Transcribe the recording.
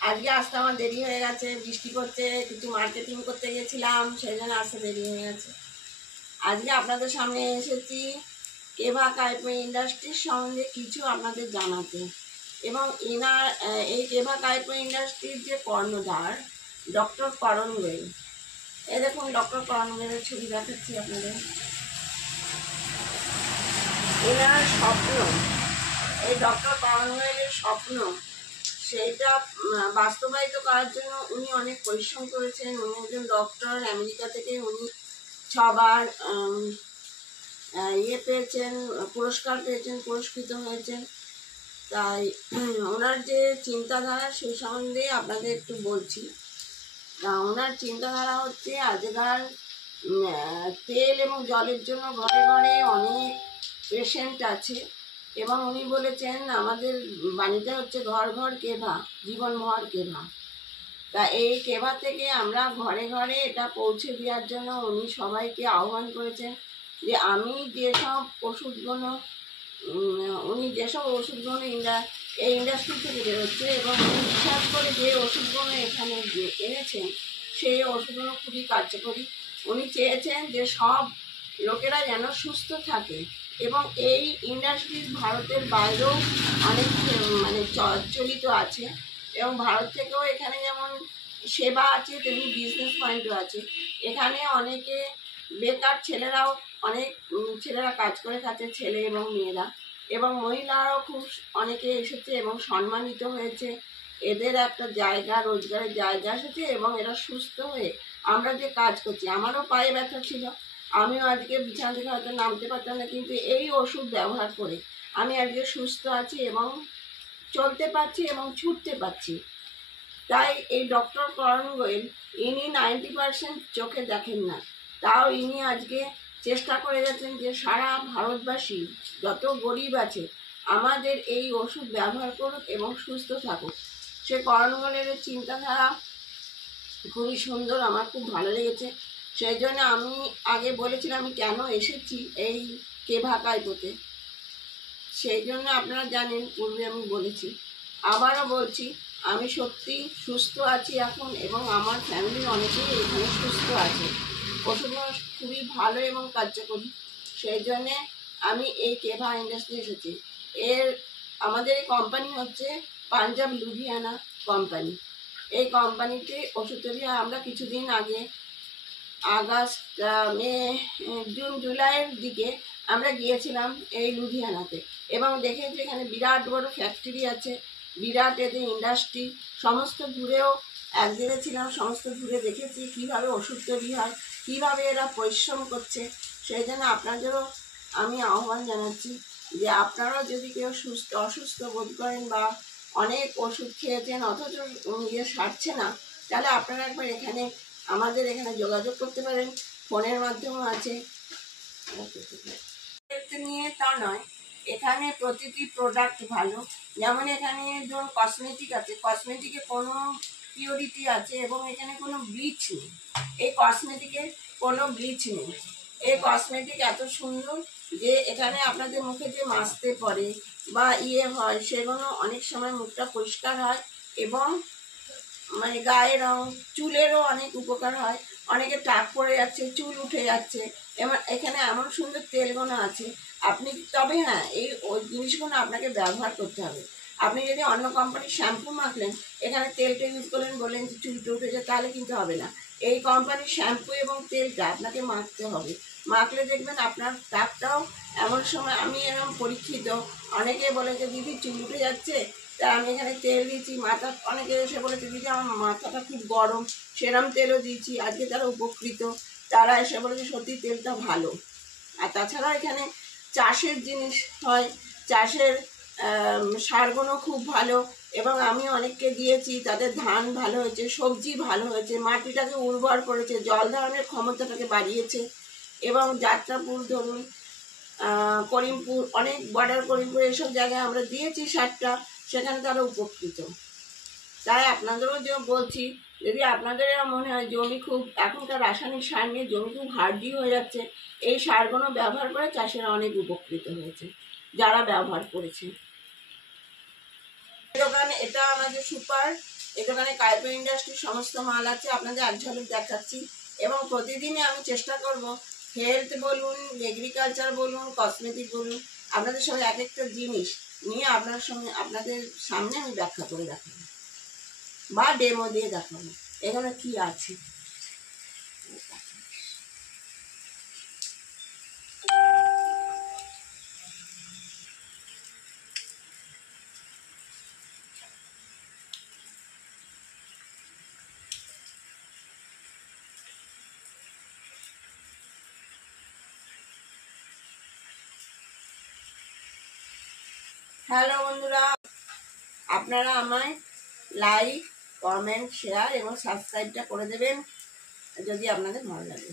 আজকে আসতে আমার দেরি হয়ে গেছে, বৃষ্টি পড়ছে, কিছু মার্কেটিং করতে গেছিলাম, সেই জন্য আসতে দেরি হয়ে গেছে। আজকে আপনাদের সামনে এসেছি কেভা কাইপো ইন্ডাস্ট্রির সম্বন্ধে কিছু আপনাদের জানাতে। এবং এই কেভা কাইপো ইন্ডাস্ট্রির যে কর্ণধার ডক্টর করণ গোয়েল, এই দেখুন ডক্টর করণ গোয়েলের ছবি দেখাচ্ছি আপনাদের। এনার স্বপ্ন, এই ডক্টর করণ গোয়েলের স্বপ্ন, সেইটা বাস্তবায়িত করার জন্য উনি অনেক পরিশ্রম করেছেন। উনি একজন ডক্টর, আমেরিকা থেকে উনি 6বার পেয়েছেন, পুরস্কার পেয়েছেন, পুরস্কৃত হয়েছেন। তাই ওনার যে চিন্তাধারা সেই সম্বন্ধে আপনাদের একটু বলছি। ওনার চিন্তাধারা হচ্ছে আজকাল তেল এবং জলের জন্য ঘরে ঘরে অনেক পেশেন্ট আছে, এবং উনি বলেছেন আমাদের বাণীটা হচ্ছে ঘর ঘর কেভা, জীবনমহর কেভা। তা এই কেভা থেকে আমরা ঘরে ঘরে এটা পৌঁছে দেওয়ার জন্য উনি সবাইকে আহ্বান করেছেন যে আমি যেসব ওষুধগুলো এই ইন্ডাস্ট্রি থেকে বেরোচ্ছে, এবং উনি বিশ্বাস করে যে ওষুধগুলো এখানে যে এনেছেন সেই ওষুধগুলো খুবই কার্যকরী। উনি চেয়েছেন যে সব লোকেরা যেন সুস্থ থাকে, এবং এই ইন্ডাস্ট্রি ভারতের বাইরেও অনেক চলিত আছে, এবং ভারত থেকেও এখানে যেমন সেবা আছে তেমনি বিজনেস পয়েন্টও আছে। এখানে অনেকে বেকার ছেলেরাও, অনেক ছেলেরা কাজ করে খাচ্ছে, ছেলে এবং মেয়েরা, এবং মহিলারাও খুব অনেকে এসেছে এবং সম্মানিত হয়েছে। এদের একটা জায়গা, রোজগারের জায়গা এসেছে, এবং এরা সুস্থ হয়ে আমরা যে কাজ করছি, আমারও পায়ে ব্যথা ছিল, আমিও আজকে বিছানা থেকে হয়তো নামতে পারতাম না, কিন্তু এই ওষুধ ব্যবহার করে আমি আজকে সুস্থ আছি এবং চলতে পারছি এবং ছুটতে পারছি। তাই এই ডক্টর করণ গোয়েল, ইনি 90% চোখে দেখেন না, তাও ইনি আজকে চেষ্টা করে যাচ্ছেন যে সারা ভারতবাসী যত গরিব আছে আমাদের এই ওষুধ ব্যবহার করুক এবং সুস্থ থাকুক। সে করণ গোয়েলের চিন্তাধারা খুবই সুন্দর, আমার খুব ভালো লেগেছে। সেই জন্য আমি আগে বলেছিলাম আমি কেন এসেছি এই কেভা কাইপোতে, সেই জন্য আপনারা জানেন, পূর্বে আমি বলেছি, আবারও বলছি, আমি সত্যি সুস্থ আছি এখন, এবং আমার ফ্যামিলির অনেকেই এখানে সুস্থ আছে। ওষুধগুলো খুবই ভালো এবং কার্যকরী, সেই জন্যে আমি এই কেভা ইন্ডাস্ট্রি এসেছি। আমাদের এই কোম্পানি হচ্ছে পাঞ্জাব লুধিয়ানা কোম্পানি। এই কোম্পানিতে ওষুধ তৈরি হয়। আমরা কিছুদিন আগে আগস্ট, মে, জুন, জুলাইয়ের দিকে আমরা গিয়েছিলাম এই লুধিয়ানাতে, এবং দেখেছি এখানে বিরাট বড় ফ্যাক্টরি আছে, বিরাট এদের ইন্ডাস্ট্রি। সমস্ত ঘুরেও একদিনে ছিলাম, সমস্ত ঘুরে দেখেছি কীভাবে ওষুধ তৈরি হয়, কীভাবে এরা পরিশ্রম করছে। সেই জন্য আপনাদেরও আমি আহ্বান জানাচ্ছি যে আপনারাও যদি কেউ অসুস্থ বোধ করেন বা অনেক ওষুধ খেয়েছেন অথচ সারছে না, তাহলে আপনারা একবার এখানে আমাদের এখানে যোগাযোগ করতে পারেন, ফোনের মাধ্যমেও আছে। নিয়ে তা নয়, এখানে প্রতিটি প্রোডাক্ট ভালো। যেমন এখানে ধরুন কসমেটিক আছে, কসমেটিকে কোনো পিওরিটি আছে, এবং এখানে কোনো ব্লিচ নেই। এই কসমেটিকে কোনো ব্লিচ নেই। এই কসমেটিক এত সুন্দর যে এখানে আপনাদের মুখে যে মাছতে পড়ে বা হয়, সেগুলো অনেক সময় মুখটা পরিষ্কার হয়, এবং গায়ের রং, চুলেরও অনেক উপকার হয়। অনেকে টাক পড়ে যাচ্ছে, চুল উঠে যাচ্ছে, এবং এখানে এমন সুন্দর তেলগুলো আছে। আপনি তবে হ্যাঁ, ওই জিনিসগুলো আপনাকে ব্যবহার করতে হবে। আপনি যদি অন্য কোম্পানির শ্যাম্পু মাখলেন, এখানে তেলটা ইউজ করলেন, বললেন যে চুলটা উঠে যায়, তাহলে কিন্তু হবে না। এই কোম্পানির শ্যাম্পু এবং তেলটা আপনাকে মাখতে হবে। মাখলে দেখবেন আপনার টাকটাও, এমন সময় আমি এরকম পরীক্ষিত, অনেকে বলে যে দিদি চুল উঠে যাচ্ছে, তা আমি এখানে তেল দিয়েছি। অনেকে এসে বলেছে দিদি আমার মাথাটা খুব গরম, সেরম তেলও দিয়েছি, আজকে তারা উপকৃত। তারা এসে বলেছে সত্যি তেলটা ভালো। আর তাছাড়া এখানে চাষের জিনিস হয়, চাষের সারগুলো খুব ভালো, এবং আমি অনেককে দিয়েছি, তাদের ধান ভালো হয়েছে, সবজি ভালো হয়েছে, মাটিটাকে উর্বর করেছে, জল ধারণের ক্ষমতাটাকে বাড়িয়েছে। এবং যাত্রাপুর ধরুন, করিমপুর, অনেক বর্ডার, করিমপুর, এইসব জায়গায় আমরা দিয়েছি সারটা, সেখানে তারা উপকৃত। তাই আপনাদেরও যে বলছি, যদি আপনাদের মনে হয় জমি খুব, এখনকার রাসায়নিক সার নিয়ে জমি খুব হার্ডি হয়ে যাচ্ছে, এই সারগুলো ব্যবহার করে চাষিরা অনেক উপকৃত হয়েছে যারা ব্যবহার করেছে। দোকান এটা আমাদের সুপার। এই দোকানে কাইপো ইন্ডাস্ট্রির সমস্ত মাল আছে, আপনাদের এক ঝলক দেখাচ্ছি। এবং প্রতিদিনই আমি চেষ্টা করব হেলথ বলুন, এগ্রিকালচার বলুন, কসমেটিক বলুন, আপনাদের সঙ্গে এক একটা জিনিস নিয়ে আপনাদের সামনে আমি ব্যাখ্যা করে দেখাবো বা ডেমো দিয়ে দেখাবো এখানে কি আছে। হ্যালো বন্ধুরা, আপনারা আমায় লাইক, কমেন্ট, শেয়ার এবং সাবস্ক্রাইবটা করে দেবেন যদি আপনাদের ভালো লাগে।